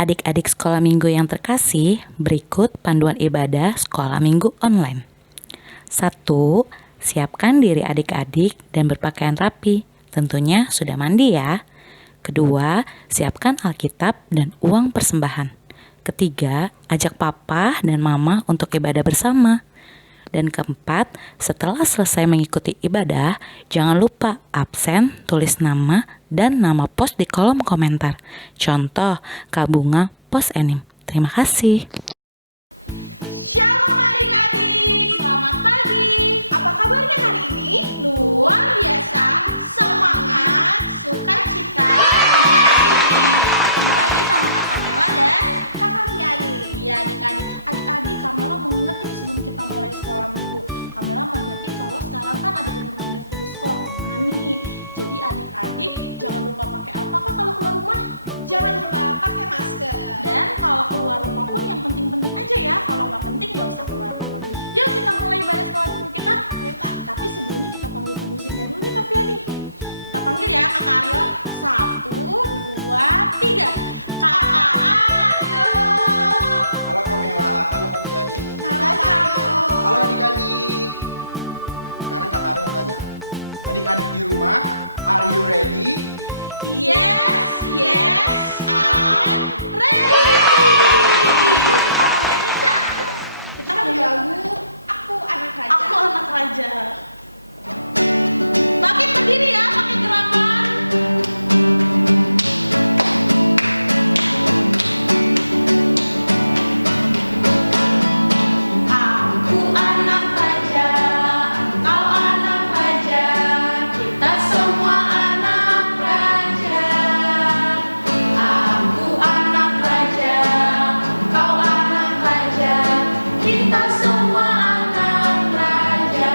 Adik-adik sekolah minggu yang terkasih, berikut panduan ibadah sekolah minggu online. 1. Siapkan diri adik-adik dan berpakaian rapi. Tentunya sudah mandi ya. Kedua, siapkan Alkitab dan uang persembahan. Ketiga, ajak papa dan mama untuk ibadah bersama. Dan keempat, setelah selesai mengikuti ibadah, jangan lupa absen, tulis nama, dan nama pos di kolom komentar. Contoh, Kak Bunga, pos Enim. Terima kasih. Shalom adik-adik, selamat pagi. Apa kabarnya hari ini? Luar biasa, semangat, sukacita, mengasihi. Ketemu lagi sama Kak Kamela dan Kakak Fiani. Iya adik-adik, Kamela mau ngingetin nih sebelum kita mulai sekolah minggu. Kamela mau ngingetin kalau sekarang kan ada yang namanya virus corona nih. Jadi adik-adik jangan lupa pakai apa Kak kalau keluar rumah? Jangan lupa pakai masker. Dan kalau keluar rumah pun yang penting-penting aja ya. Kalau nggak penting nggak usah keluar rumah. Yuk kita mulai ibadah sekolah minggu kita. Yuk Kak. Tapi sebelumnya kita panggil pemusiknya dulu nih Kak Fiani. Kita panggil ya Kakak Aryo. 1, 2, 3. Kakak Aryo. Halo Kamela, halo Kak Fiani. Halo Kak. Halo adik-adik. Sekarang Kak Aryo mau tanya. Adik-adik di rumah, are you ready? Yes, I'm ready. Kita mau nyanyi Kak. Kita mau nyanyi. Lagu Aku Anak Raja. Aku anak raja. Bangkit berdiri ya, pakai gerakan. Aku anak raja, kau anak raja, kita semua anak raja. Aku anak raja, kau anak raja, kita semua anak raja.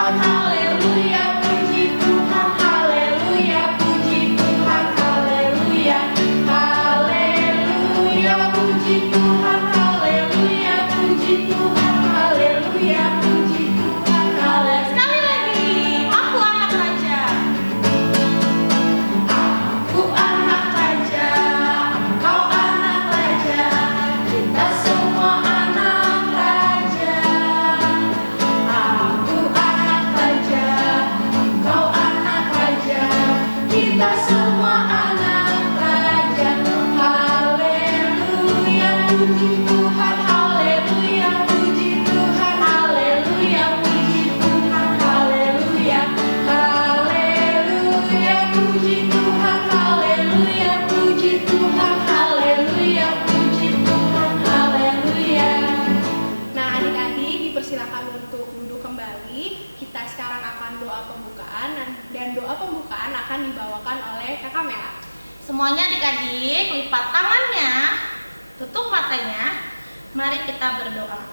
Haleluya, puji Tuhan, haleluya, puji Tuhan, haleluya, puji Tuhan, haleluya. Haleluya, puji Tuhan, haleluya, puji Tuhan, haleluya, puji Tuhan, haleluya. Sekali lagi, aku anak raja. Aku anak raja, kau anak raja, kita semua anak raja. Aku anak raja, kau anak raja, kita semua anak raja. Haleluya, puji Tuhan, haleluya, puji Tuhan, haleluya, puji Tuhan, haleluya. Haleluya, puji Tuhan, haleluya, puji Tuhan, haleluya, puji Tuhan, haleluya. Nah adik-adik dipersilakan untuk duduk kembali. Kita sekarang akan doa pembukaan dan doa pembukaan akan dibawakan oleh Kakak Mela. Semuanya adik-adik, lipat tangannya, tutup matanya. Mari kita berdoa.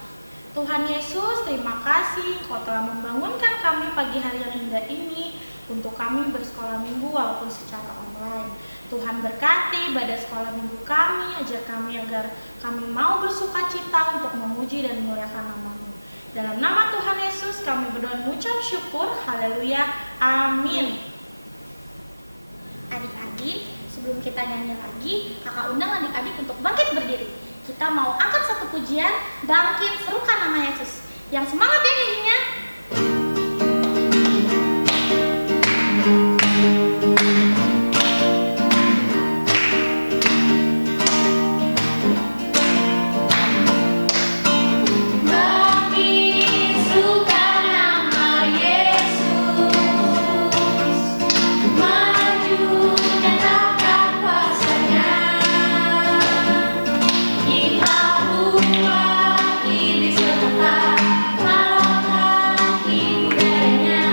Tuhan Yesus, terima kasih Kau telah membangunkan kami pagi hari yang indah ini untuk kami bersekolah minggu walaupun secara online. Tuhan berkati ibadah sekolah minggu kami, ajar kami agar kami mau bersuka cita untuk memuji dan memuliakan nama-Mu. Dalam nama Tuhan Yesus kami berdoa dan mengucap syukur. Haleluya. Amin. Adik-adik, sebelum kita nyanyi lagi, kakak undang adik-adik untuk bangkit berdiri. Kita mau angkat satu pujian, bangkit serukan nama Yesus. Yang semangat ya nyanyinya. Bangkit serukan nama Yesus, maju nyatakan kuasa-Nya. Kita buat iblis berkata, lawan kaki budayanya.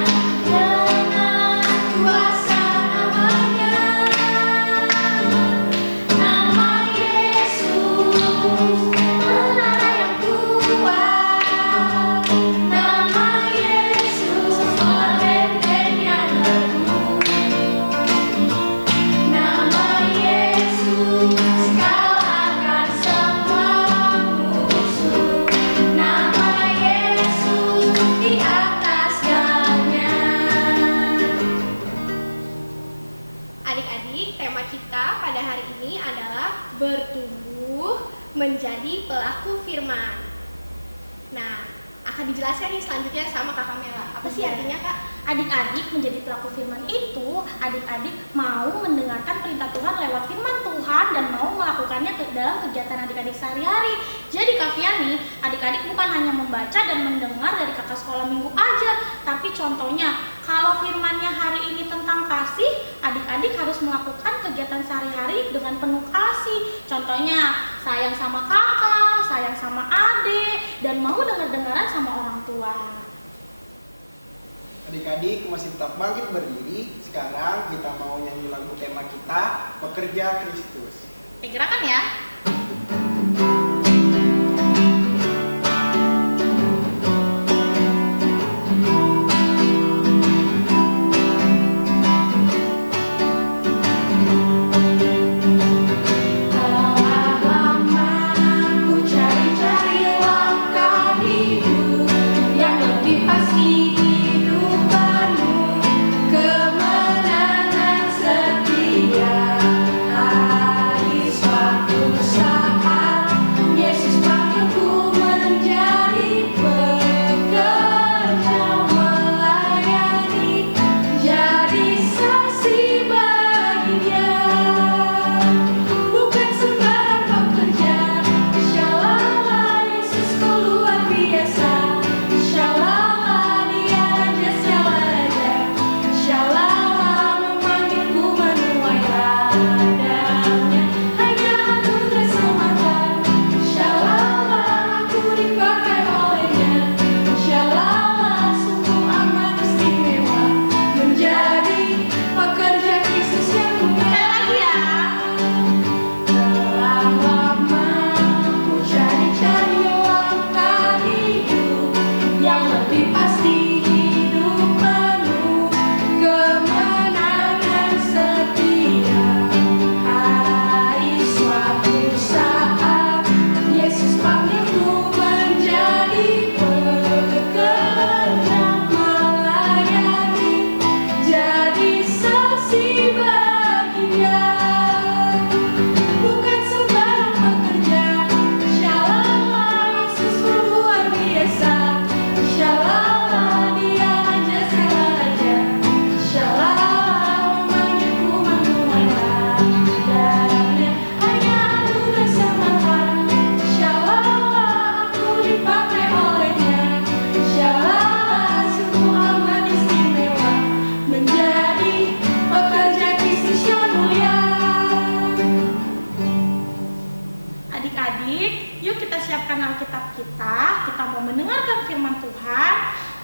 tema kita pada hari ini adalah bertumbuh menjadi pelaku firman. Nah, akan dijelaskan nih selanjutnya sama Kakak Mela. Apa sih artinya, Kak? Adik-adik menjadi pelaku firman itu, adik-adik mau mendengarkan perintah Tuhan lewat firman Tuhan dan mau melakukannya dalam kegiatan adik-adik sehari-hari. Jadi Kak Fiani, adik-adik bukan hanya membaca dan mendengar dari kakak sekolah minggu aja, tapi contohnya, kalau firmannya hari ini tentang kasih, adik-adik harus melakukan kegiatan sehari-hari dengan penuh kasih. Contohnya, sayang sama kakak, sayang sama adik, dan mau dengar-dengaran sama orang tua. Adik-adik masih tetap bangkit berdiri. Sekarang kita mau nyanyi lagu tema kita, Pekerja Kristus. Gerakan ya. Kita mau mendengarkan firman Tuhan.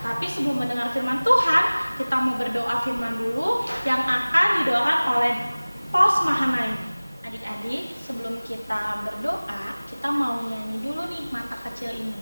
Tapi sebelum mendengar firman Tuhan, kita mau berdoa firman dulu yang akan didoakan oleh Pos Mahanaim. Adik-adik, sebelum kita berdoa, kita mau nyanyi dulu nih Mata Kecil Ini.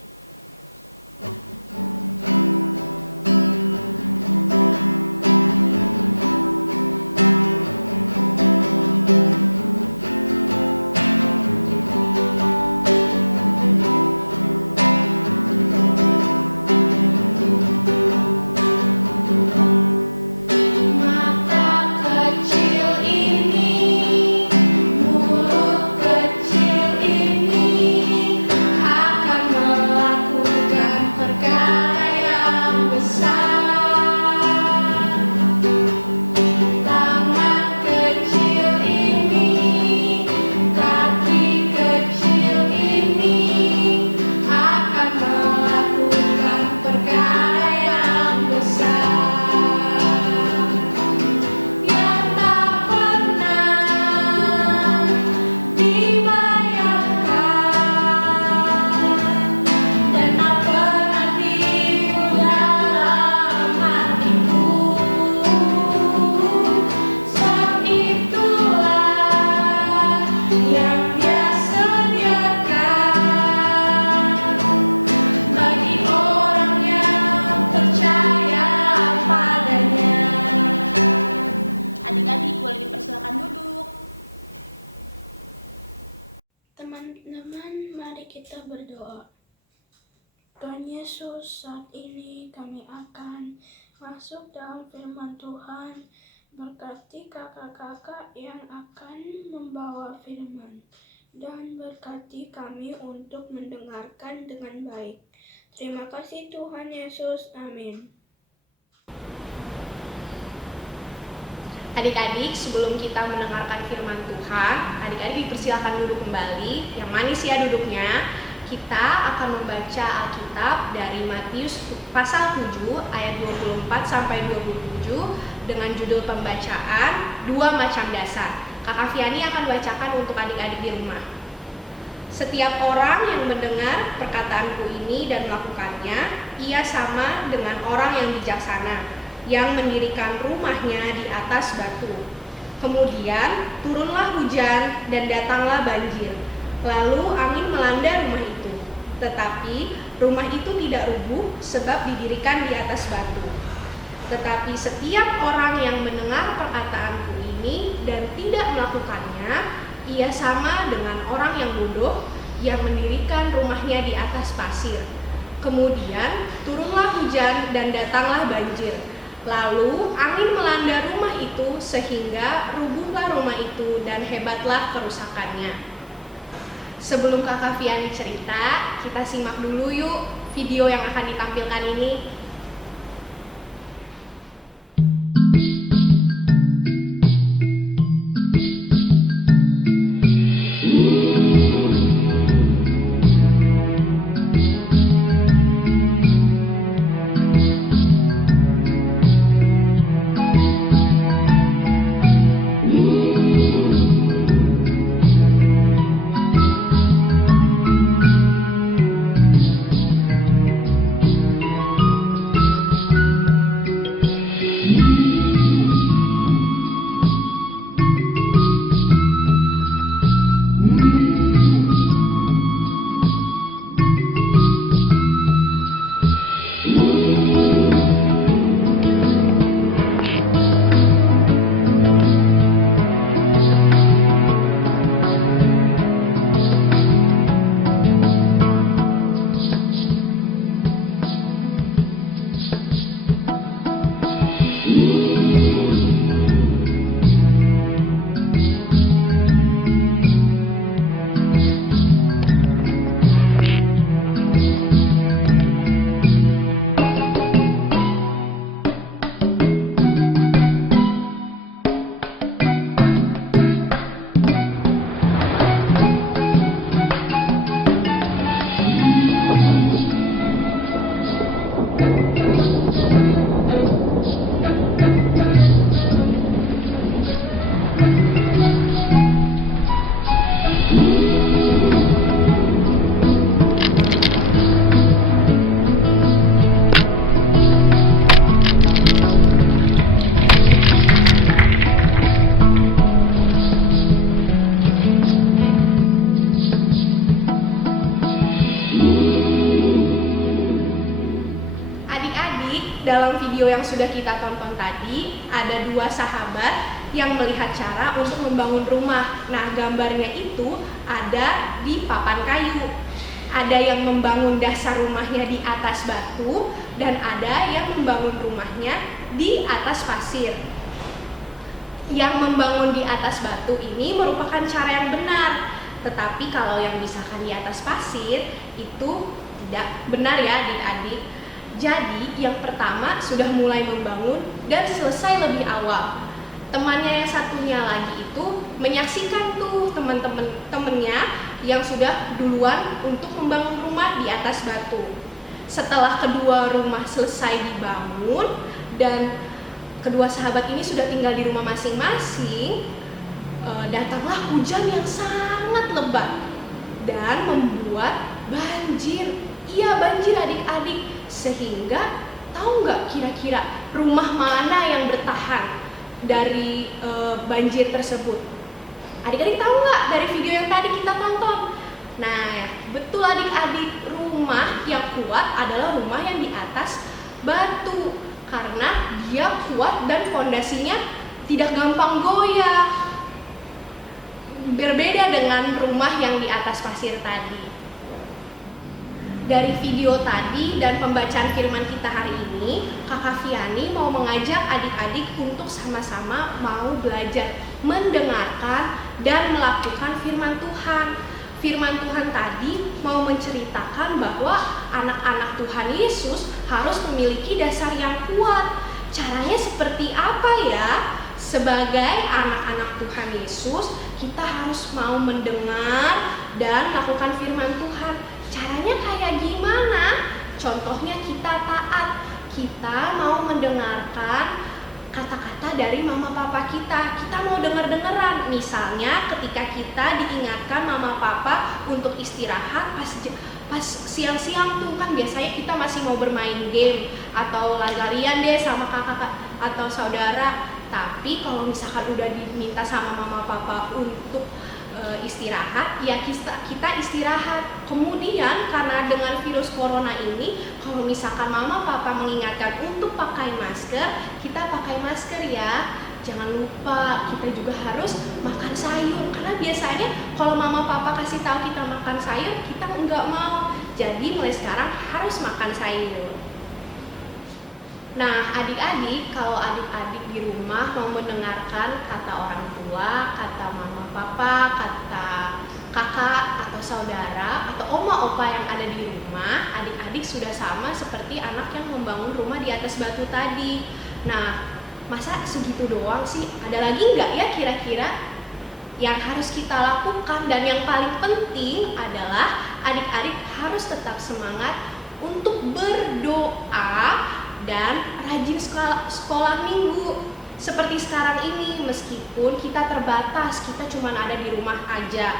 kita berdoa. Tuhan Yesus, saat ini kami akan masuk dalam firman Tuhan. Berkati kakak-kakak yang akan membawa firman, dan berkati kami untuk mendengarkan dengan baik. Terima kasih Tuhan Yesus. Amin. Adik-adik, sebelum kita mendengarkan firman Tuhan, adik-adik dipersilakan duduk kembali. Yang manis ya duduknya. Kita akan membaca Alkitab dari Matius pasal 7 ayat 24 sampai 27 dengan judul pembacaan Dua Macam Dasar. Kakak Fiani akan bacakan untuk adik-adik di rumah. Setiap orang yang mendengar perkataanku ini dan melakukannya, ia sama dengan orang yang bijaksana yang mendirikan rumahnya di atas batu. Kemudian turunlah hujan dan datanglah banjir. Lalu angin melanda rumah itu. Tetapi rumah itu tidak rubuh sebab didirikan di atas batu. Tetapi setiap orang yang mendengar perkataanku ini dan tidak melakukannya, ia sama dengan orang yang bodoh yang mendirikan rumahnya di atas pasir. Kemudian turunlah hujan dan datanglah banjir. Lalu angin melanda rumah itu sehingga rubuhlah rumah itu dan hebatlah kerusakannya. Sebelum Kakak Fiani cerita, kita simak dulu yuk video yang akan ditampilkan ini. Dalam video yang sudah kita tonton tadi, ada dua sahabat yang melihat cara untuk membangun rumah. Nah, gambarnya itu ada di papan kayu. Ada yang membangun dasar rumahnya di atas batu, dan ada yang membangun rumahnya di atas pasir. Yang membangun di atas batu ini merupakan cara yang benar. Tetapi kalau yang misalkan di atas pasir, itu tidak benar ya adik-adik. Jadi yang pertama sudah mulai membangun dan selesai lebih awal. Temannya yang satunya lagi itu menyaksikan tuh temen-temennya yang sudah duluan untuk membangun rumah di atas batu. Setelah kedua rumah selesai dibangun dan kedua sahabat ini sudah tinggal di rumah masing-masing, datanglah hujan yang sangat lebat dan membuat banjir. Iya, banjir adik-adik. Sehingga tahu nggak kira-kira rumah mana yang bertahan dari banjir tersebut? Adik-adik tahu nggak dari video yang tadi kita tonton? Nah, betul adik-adik, rumah yang kuat adalah rumah yang di atas batu karena dia kuat dan fondasinya tidak gampang goyah. Berbeda dengan rumah yang di atas pasir tadi. Dari video tadi dan pembacaan firman kita hari ini, Kakak Viani mau mengajak adik-adik untuk sama-sama mau belajar mendengarkan dan melakukan firman Tuhan. Firman Tuhan tadi mau menceritakan bahwa anak-anak Tuhan Yesus harus memiliki dasar yang kuat. Caranya seperti apa ya? Sebagai anak-anak Tuhan Yesus, kita harus mau mendengar dan melakukan firman Tuhan. Caranya kayak gimana? Contohnya kita taat. Kita mau mendengarkan kata-kata dari mama papa kita. Kita mau dengar-dengeran. Misalnya ketika kita diingatkan mama papa untuk istirahat pas siang-siang tuh kan biasanya kita masih mau bermain game atau lari-larian deh sama kakak atau saudara. Tapi kalau misalkan udah diminta sama mama papa untuk istirahat, ya kita istirahat. Kemudian karena dengan virus corona ini, kalau misalkan mama papa mengingatkan untuk pakai masker, kita pakai masker ya. Jangan lupa kita juga harus makan sayur, karena biasanya kalau mama papa kasih tahu kita makan sayur, kita nggak mau. Jadi mulai sekarang harus makan sayur. Nah, adik-adik, kalau adik-adik di rumah mau mendengarkan kata orang tua, kata mama papa, kata kakak atau saudara atau oma opa yang ada di rumah, adik-adik sudah sama seperti anak yang membangun rumah di atas batu tadi. Nah, masa segitu doang sih? Ada lagi nggak ya kira-kira yang harus kita lakukan? Dan yang paling penting adalah adik-adik harus tetap semangat untuk berdoa dan rajin sekolah minggu. Seperti sekarang ini, meskipun kita terbatas, kita cuma ada di rumah aja.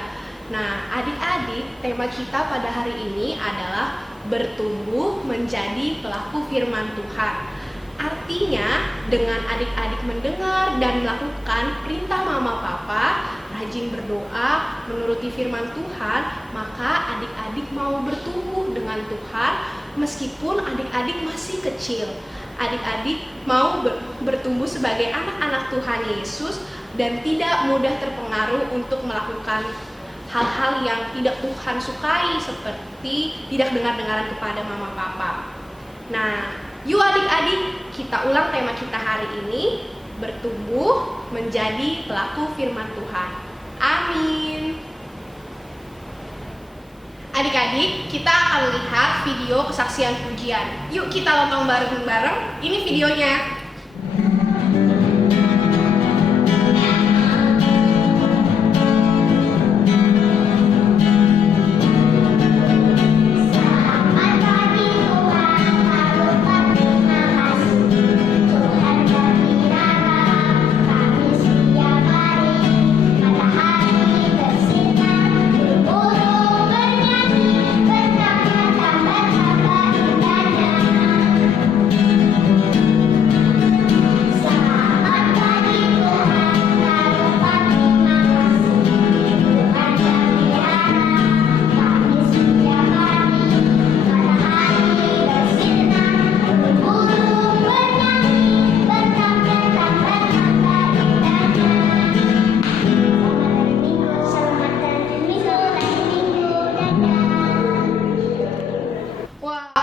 Nah, adik-adik, tema kita pada hari ini adalah bertumbuh menjadi pelaku firman Tuhan. Artinya, dengan adik-adik mendengar dan melakukan perintah mama papa, rajin berdoa, menuruti firman Tuhan, maka adik-adik mau bertumbuh dengan Tuhan meskipun adik-adik masih kecil. Adik-adik mau bertumbuh sebagai anak-anak Tuhan Yesus dan tidak mudah terpengaruh untuk melakukan hal-hal yang tidak Tuhan sukai, seperti tidak dengar-dengaran kepada mama papa. Nah, yuk adik-adik, kita ulang tema kita hari ini, bertumbuh menjadi pelaku firman Tuhan. Amin. Adik-adik, kita akan lihat video kesaksian pujian. Yuk kita nonton bareng-bareng. Ini videonya.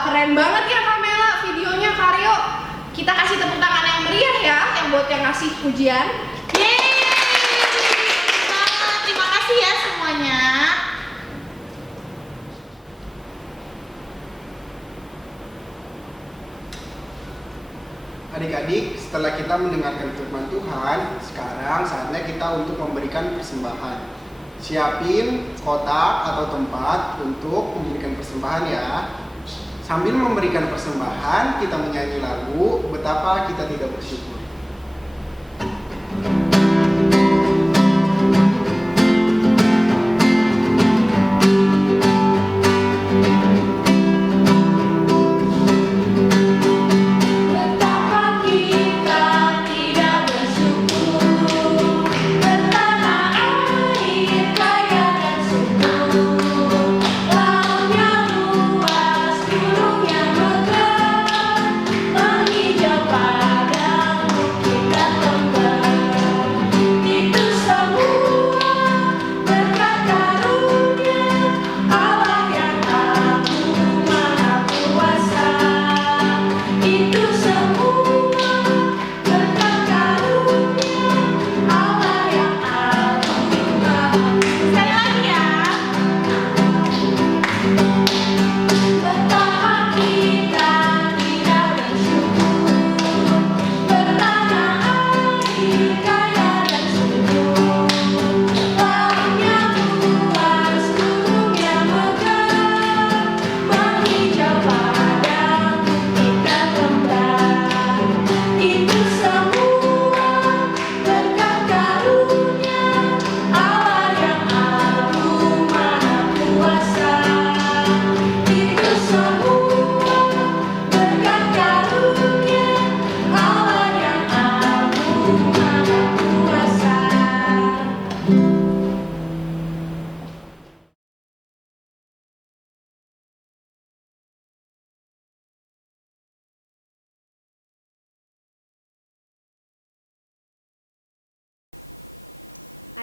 Keren banget ya Kamela videonya, Karyo. Kita kasih tepuk tangan yang meriah ya yang buat yang ngasih pujian. Yeay! Terima kasih ya semuanya. Adik-adik, setelah kita mendengarkan firman Tuhan, sekarang saatnya kita untuk memberikan persembahan. Siapin kotak atau tempat untuk memberikan persembahan ya. Sambil memberikan persembahan, kita menyanyi lagu Betapa Kita Tidak Bersyukur. Menghijau padang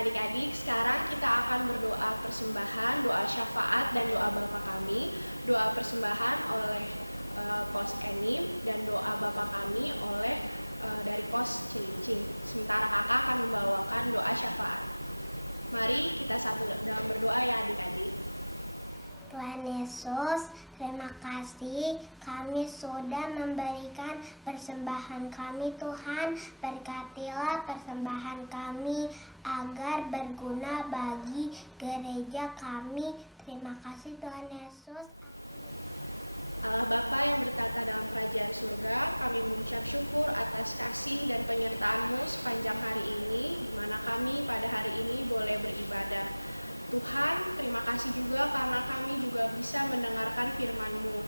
Adik-adik, sekarang kita akan berdoa persembahan, doa syafaat, dan doa Bapa kami. Doa persembahan oleh Pos Enim dan doa Bapa kami oleh dari Pos Cilincing. Sementara kakak akan membawakan doa syafaat. Mari kita satu dalam berdoa ya adik-adik. Tuhan Yesus, terima kasih kami sudah memberikan persembahan kami. Tuhan, berkatilah persembahan kami agar berguna bagi gereja kami. Terima kasih Tuhan Yesus. Allah Bapa yang bertata dalam kerajaan surga, kami mengucap syukur atas kasih dan penyertaan-Mu sepanjang hari ini, di mana kami pada hari ini boleh beribadah. Tuhan, terima kasih juga karena kami juga bisa mendengarkan firman-Mu.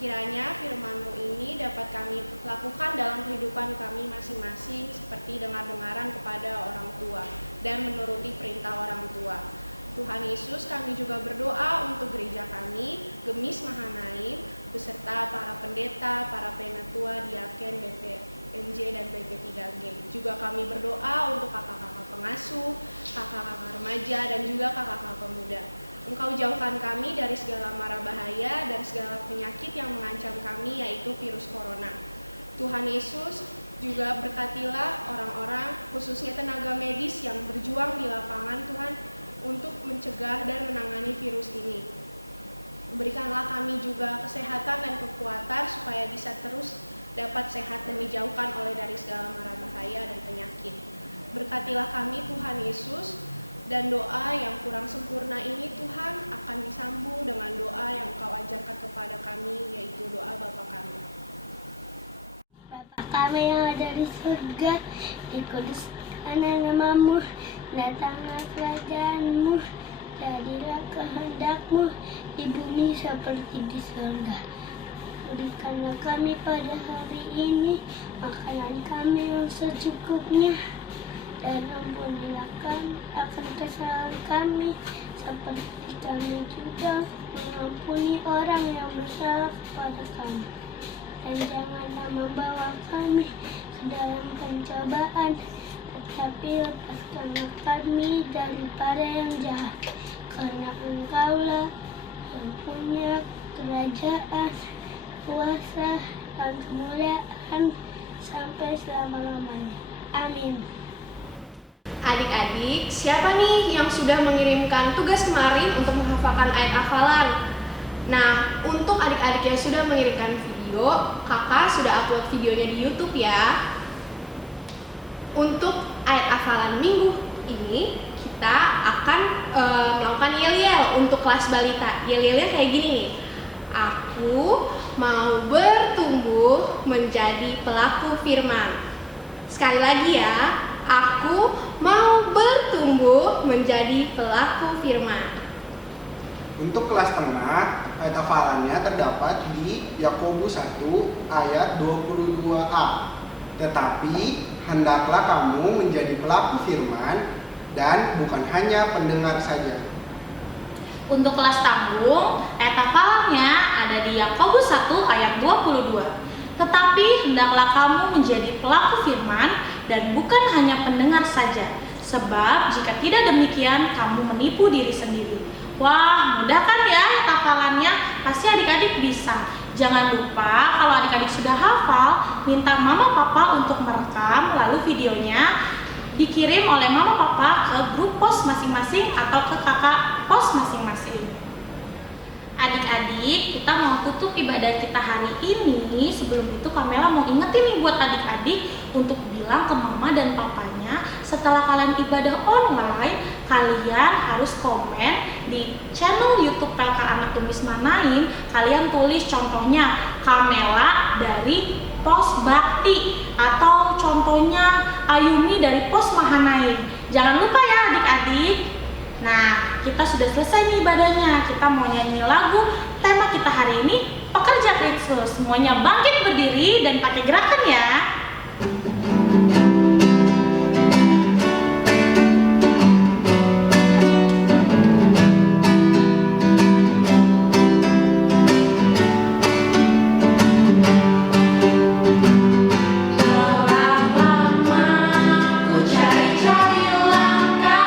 Kiranya firman-Mu ini dapat kami lakukan dalam kehidupan kami masing-masing, seperti dengar-dengaran kepada orang tua dan menuruti perintah orang tua. Tuhan Yesus, kami juga berdoa untuk gereja kami, Gemis Mahanaim, beserta para pendeta, para penatua, diaken, BPMJ, dan BP3G. Juga kami berdoa untuk kakak-kakak pengasuh, kakak-kakak remaja, dan juga kakak-kakak pemuda. Engkau jauhkan kami dari segala mara bahaya dan segala penyakit yang mengancam kami, yaitu virus corona. Tuhan Yesus, juga berkatilah orang-orang, khususnya tenaga medis yang berjuang di lapangan, Tuhan, untuk mencegah dan menangani virus ini. Berikanlah kami juga kesehatan dan kekuatan supaya bisa terus dapat sehat dan dijauhkan dari segala mara bahaya dan penyakit. Berkatilah kami Tuhan Yesus, dan doa yang kurang sempurna ini Tuhan akan disambung dengan doa yang Engkau ajarkan kepada kami, yaitu doa Bapa kami. Bapa kami yang ada di surga, dikuduskan namamu, datanglah kerajaan-Mu, jadilah kehendak-Mu di bumi seperti di surga. Berikanlah kami pada hari ini makanan kami yang secukupnya, dan ampunilah kami akan kesalahan kami, seperti kami juga mengampuni orang yang bersalah kepada kami. Dan janganlah membawa kami ke dalam pencobaan, tetapi lepaskanlah kami daripada yang jahat. Karena Engkaulah yang punya kerajaan, kuasa, dan kemuliaan sampai selama-lamanya. Amin. Adik-adik, siapa nih yang sudah mengirimkan tugas kemarin untuk menghafalkan ayat hafalan? Nah, untuk adik-adik yang sudah mengirimkan video, kakak sudah upload videonya di YouTube ya. Untuk ayat hafalan minggu ini, kita akan melakukan yel-yel untuk kelas balita. Yel-yelnya kayak gini nih. Aku mau bertumbuh menjadi pelaku firman. Sekali lagi ya, aku mau bertumbuh menjadi pelaku firman. Untuk kelas tengah, ayat hafalannya terdapat di Yakobus 1 ayat 22a. Tetapi hendaklah kamu menjadi pelaku firman dan bukan hanya pendengar saja. Untuk kelas tanggung, ayat hafalannya ada di Yakobus 1 ayat 22. Tetapi hendaklah kamu menjadi pelaku firman dan bukan hanya pendengar saja, sebab jika tidak demikian kamu menipu diri sendiri. Wah, mudah kan ya hafalannya? Pasti adik-adik bisa. Jangan lupa kalau adik-adik sudah hafal, minta mama papa untuk merekam, lalu videonya dikirim oleh mama papa ke grup pos masing-masing atau ke kakak pos masing-masing. Adik-adik, kita mau tutup ibadah kita hari ini. Sebelum itu Kamela mau ingetin nih buat adik-adik untuk bilang ke mama dan papanya, setelah kalian ibadah online, kalian harus komen di channel YouTube PLK Anak Gemis Mahanaim. Kalian tulis contohnya Kamela dari Pos Bakti atau contohnya Ayumi dari Pos Mahanaim. Jangan lupa ya adik-adik. Nah, kita sudah selesai nih ibadahnya. Kita mau nyanyi lagu tema kita hari ini, Pekerja Kristus. Semuanya bangkit berdiri dan pakai gerakan ya. Telah lama ku cari-cari langkah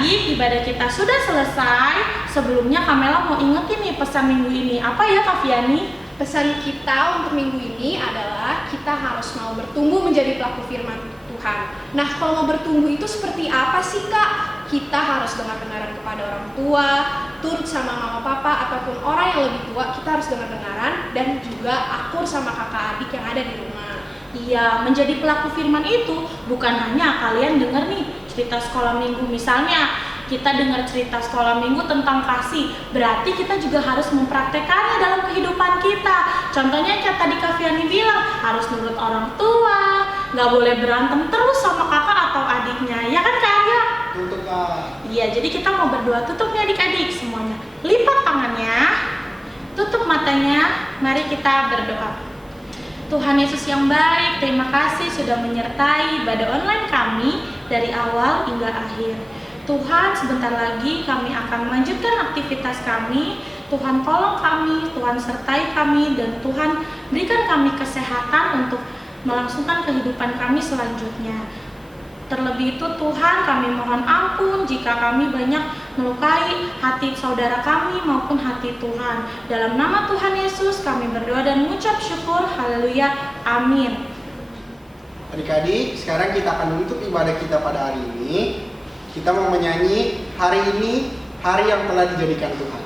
adik-adik, ibadah kita sudah selesai. Sebelumnya Kamela mau ingetin nih pesan minggu ini. Apa ya Kak Fiani? Pesan kita untuk minggu ini adalah kita harus mau bertumbuh menjadi pelaku firman Tuhan. Nah, kalau mau bertumbuh itu seperti apa sih Kak? Kita harus dengar-dengaran kepada orang tua, turut sama mama papa ataupun orang yang lebih tua, kita harus dengar-dengaran dan juga akur sama kakak adik yang ada di rumah. Iya, menjadi pelaku firman itu bukan hanya kalian dengar nih cerita sekolah minggu. Misalnya kita dengar cerita sekolah minggu tentang kasih, berarti kita juga harus mempraktekannya dalam kehidupan kita. Contohnya kayak tadi Kak Fiani bilang, harus nurut orang tua, nggak boleh berantem terus sama kakak atau adiknya, ya kan Kak Arya? Untuk Kak. Iya, jadi kita mau berdoa. Tutup nih adik-adik semuanya. Lipat tangannya, tutup matanya, mari kita berdoa. Tuhan Yesus yang baik, terima kasih sudah menyertai ibadah online kami dari awal hingga akhir. Tuhan, sebentar lagi kami akan melanjutkan aktivitas kami. Tuhan tolong kami, Tuhan sertai kami, dan Tuhan berikan kami kesehatan untuk melangsungkan kehidupan kami selanjutnya. Terlebih itu Tuhan, kami mohon ampun jika kami banyak melukai hati saudara kami maupun hati Tuhan. Dalam nama Tuhan Yesus kami berdoa dan mengucap syukur. Haleluya. Amin. Adik-adik, sekarang kita akan menutup ibadah kita pada hari ini. Kita mau menyanyi hari ini, hari yang telah dijadikan Tuhan.